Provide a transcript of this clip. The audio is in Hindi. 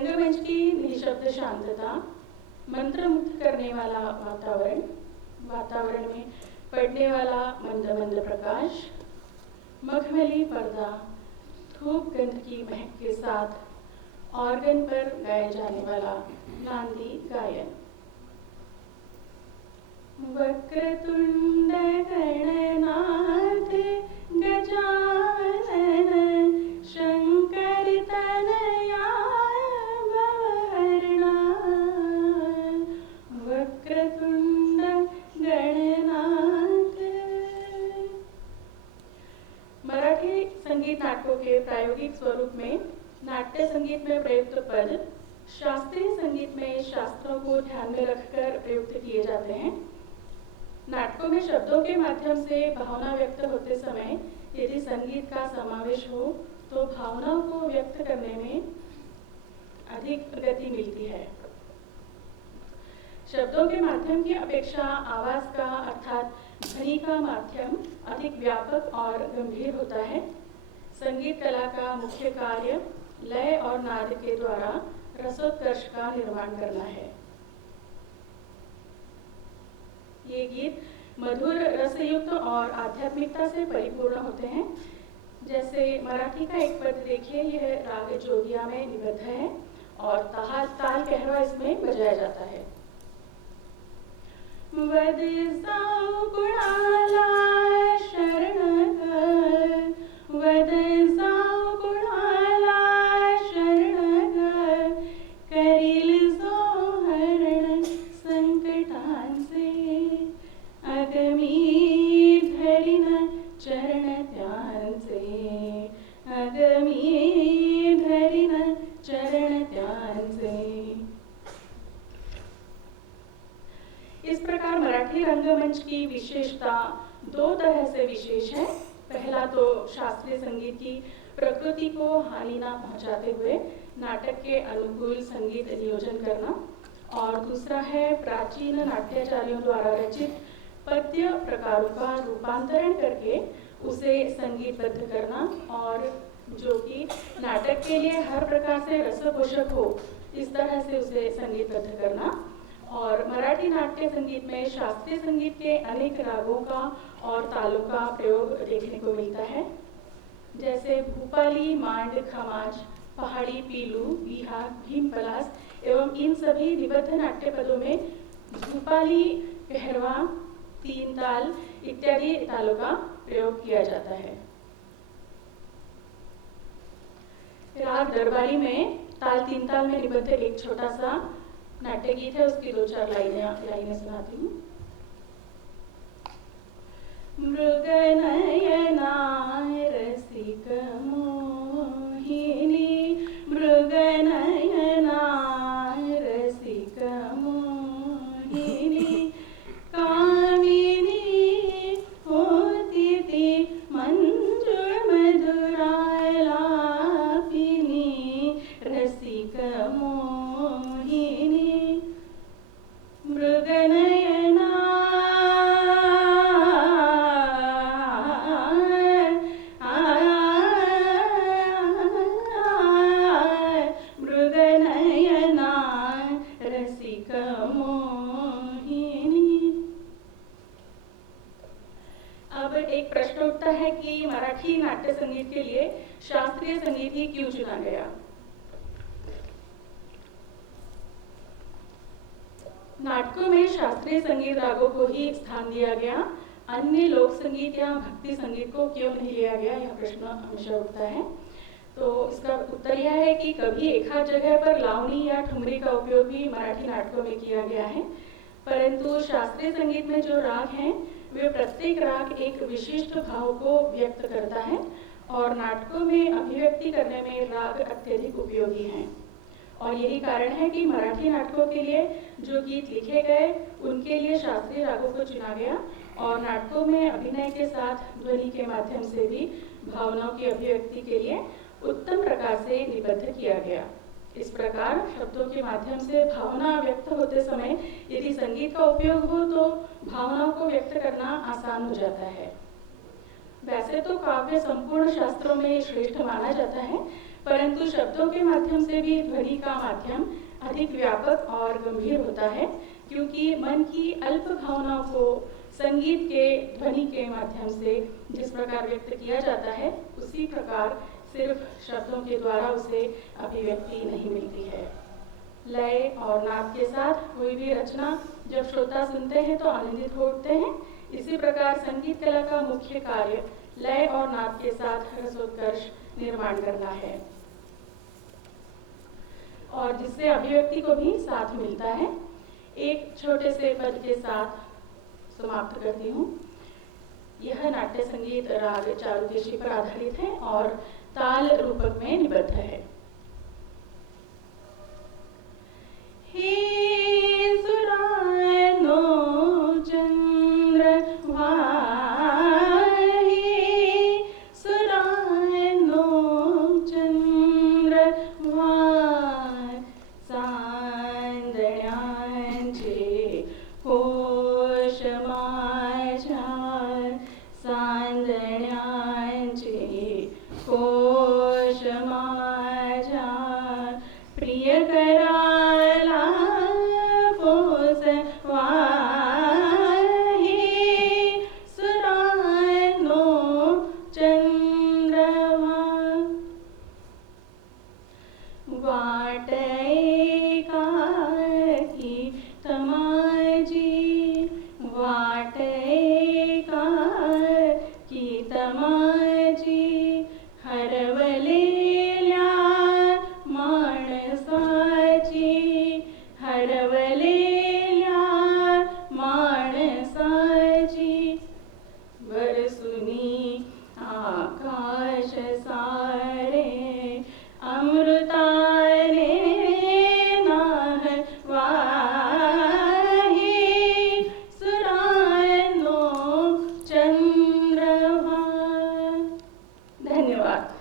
रंगमंच की निशब्द शांतता, मंत्रमुग्ध करने वाला वातावरण में पड़ने वाला मंद मंद प्रकाश, मखमली पर्दा, धूप गंध की महक के साथ ऑर्गन पर गाया जाने वाला नांदी गायन। वक्रतुंड गणनाथ गजानन शंकर तनया भवहरणा। वक्रतुंड गणनाथ। मराठी संगीत नाटकों के प्रायोगिक स्वरूप में नाट्य संगीत में प्रयुक्त पद शास्त्रीय संगीत में शास्त्रों को ध्यान में रखकर प्रयुक्त किए जाते हैं। नाटकों में शब्दों के माध्यम से भावना व्यक्त होते समय यदि संगीत का समावेश हो तो भावनाओं को व्यक्त करने में अधिक गति मिलती है। शब्दों के माध्यम की अपेक्षा आवाज का अर्थात ध्वनि का माध्यम अधिक व्यापक और गंभीर होता है। संगीत कला का मुख्य कार्य लय और नाद के द्वारा रसोत्कर्ष का निर्माण करना है। ये गीत मधुर रसयुक्त और आध्यात्मिकता से परिपूर्ण होते हैं। जैसे मराठी का एक पद देखिए, यह राग जोगिया में निबद्ध है और ताल कहरवा इसमें बजाया जाता है। वद जाऊ कुणाला शरण घर, वद जाऊ कुणाला शरण घर, करील जो हरण संकटांचे, अगमी धरिन चरण त्यांचे, अगमी धरिन चरण त्यांचे। इस प्रकार मराठी रंगमंच की विशेषता दो तरह से विशेष है। पहला तो शास्त्रीय संगीत की प्रकृति को हानि न पहुंचाते हुए नाटक के अनुकूल संगीत नियोजन करना, और दूसरा है प्राचीन नाट्याचार्यों द्वारा रचित पद्य प्रकारों का रूपांतरण करके उसे संगीतबद्ध करना, और जो कि नाटक के लिए हर प्रकार से रसपोषक हो इस तरह से उसे संगीतबद्ध करना। और मराठी नाट्य संगीत में शास्त्रीय संगीत के अनेक रागों का और तालों का प्रयोग देखने को मिलता है। जैसे भूपाली, मांड, खमाज, पहाड़ी, पीलू, बिहार, भीमपलास एवं इन सभी निबद्ध नाट्य पदों में भूपाली, कहरवा, तीन ताल इत्यादि तालों का प्रयोग किया जाता है। राग दरबारी में ताल तीन ताल में निबद्ध एक छोटा सा नाट्य गीत है, उसकी दो चार लाइनें सुनाती हूँ। मृग नयना रसिक मोहिनी, मृग नयना रसिक मोहिनी, कामिनी होती थी मंजुळ मधुरालापिनी, रसिक मोहिनी, मृग नयना मृग नयना रसिक मोहिनी। अब एक प्रश्न उठता है कि मराठी नाट्य संगीत के लिए शास्त्रीय संगीत ही क्यों चुना गया? नाटकों में शास्त्रीय संगीत रागों को ही स्थान दिया गया, अन्य लोक संगीत या भक्ति संगीत को क्यों नहीं लिया गया, यह प्रश्न हमेशा उठता है। तो इसका उत्तर यह है कि कभी एक आध जगह पर लावनी या ठुमरी का उपयोग भी मराठी नाटकों में किया गया है, परंतु शास्त्रीय संगीत में जो राग हैं वे प्रत्येक राग एक विशिष्ट भाव को व्यक्त करता है और नाटकों में अभिव्यक्ति करने में राग अत्यधिक उपयोगी हैं। और यही कारण है कि मराठी नाटकों के लिए जो गीत लिखे गए उनके लिए शास्त्रीय रागों को चुना गया और नाटकों में अभिनय के साथ ध्वनि के माध्यम से भी भावनाओं की अभिव्यक्ति के लिए उत्तम प्रकार से निबद्ध किया गया। इस प्रकार शब्दों के माध्यम से भावना व्यक्त होते समय यदि संगीत का उपयोग हो तो भावनाओं को व्यक्त करना आसान हो जाता है। वैसे तो काव्य संपूर्ण शास्त्रों में श्रेष्ठ माना जाता है, परंतु शब्दों के माध्यम से भी ध्वनि का माध्यम अधिक व्यापक और गंभीर होता है, क्योंकि मन की अल्प भावनाओं को संगीत के ध्वनि के माध्यम से जिस प्रकार व्यक्त किया जाता है, उसी प्रकार सिर्फ शब्दों के द्वारा उसे अभिव्यक्ति नहीं मिलती है। लय और नाद के साथ कोई भी रचना जब श्रोता सुनते हैं तो आनंदित हो उठते हैं। इसी प्रकार संगीत कला का मुख्य कार्य लय और नाद के साथ रसोत्कर्ष निर्माण करना है, और जिससे अभिव्यक्ति को भी साथ मिलता है। एक छोटे से पद के साथ समाप्त करती हूँ। यह नाट्य संगीत राग चारुकेशी पर आधारित है और ताल रूपक में निबद्ध है। हे सुरानो चंद्र वाट